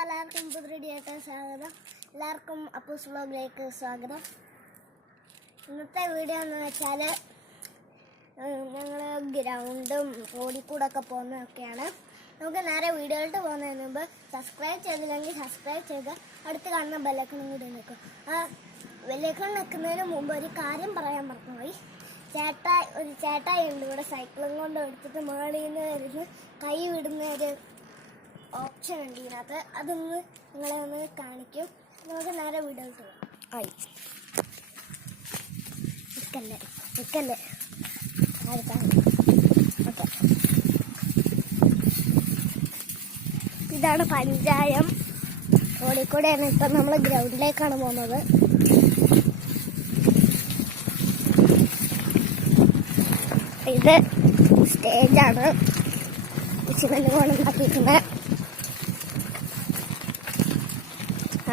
എല്ലാവർക്കും പുതിയതായിട്ട് സ്വാഗതം. എല്ലാവർക്കും അപ്പൂസ് വ്ലോഗിലേക്ക് സ്വാഗതം. ഇന്നത്തെ വീഡിയോ എന്ന് വെച്ചാൽ ഞങ്ങൾ ഗ്രൗണ്ടും റോഡിൽ കൂടെ ഒക്കെ പോകുന്നതൊക്കെയാണ്. നമുക്ക് നേരെ വീഡിയോയിലോട്ട് പോകുന്നതിന് മുമ്പ് സബ്സ്ക്രൈബ് ചെയ്തില്ലെങ്കിൽ സബ്സ്ക്രൈബ് ചെയ്യുക. അടുത്ത് കാണുന്ന ബെല്ലൈക്കണും കൂടി നിൽക്കും. ആ ബെല്ലൈക്കൺ നിൽക്കുന്നതിന് മുമ്പ് ഒരു കാര്യം പറയാൻ മറന്നുപോയി. ഒരു ചേട്ടായി ഉണ്ട് ഇവിടെ സൈക്കിളും കൊണ്ട് എടുത്തിട്ട് മുകളിൽ നിന്ന് വരുന്ന കൈ വിടുന്ന ഒരു ഓപ്ഷൻ ഉണ്ട് ഇതിനകത്ത്. അതൊന്ന് നിങ്ങളെ ഒന്ന് കാണിക്കും. നമുക്ക് നേരെ വീഡിയോയിലോട്ട് പോകാം. ആയി നിൽക്കല്ലേ ഓക്കെ. ഇതാണ് പഞ്ചായം. റോഡിൽ കൂടെയാണ് ഇപ്പം നമ്മൾ ഗ്രൗണ്ടിലേക്കാണ് പോകുന്നത്. ഇത് സ്റ്റേജാണ് സിമന്റ് കൊണ്ടുണ്ടാക്കിയിരിക്കുന്നത്.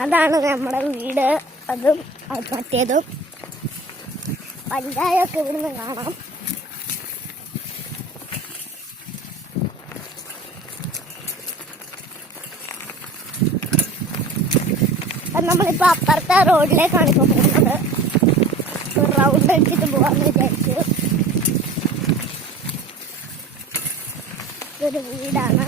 അതാണ് നമ്മുടെ വീട്. അതും മറ്റേതും പഞ്ചായമൊക്കെ ഇവിടുന്ന് കാണാം. നമ്മളിപ്പോൾ അപ്പുറത്തെ റോഡിലേക്കാണ് ഇപ്പോൾ പോകുന്നത്. റൗണ്ട് അടിച്ചിട്ട് പോകാമെന്ന് വിചാരിച്ചു. ഇതൊരു വീടാണ്.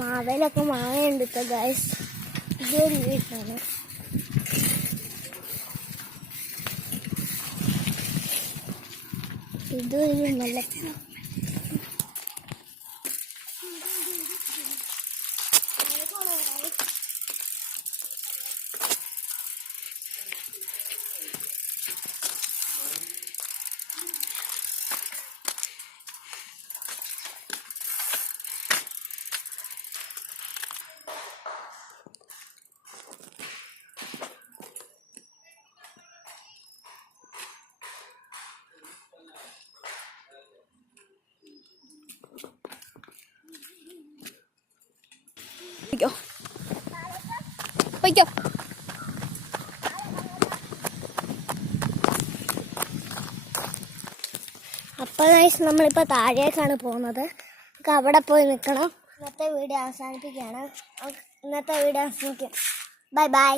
മാവേലൊക്കെ മാങ്ങയുണ്ട് ഇപ്പൊ ഗൈസ്. ഇതൊരു വീടാണ്. ഇതൊരു നല്ല പൊയ്ക്കോ. അപ്പോൾ ഗൈസ് നമ്മളിപ്പോൾ താഴേക്കാണ് പോകുന്നത്. നമുക്ക് അവിടെ പോയി നിൽക്കണം. ഇന്നത്തെ വീഡിയോ അവസാനിപ്പിക്കുകയാണ്. Bye bye.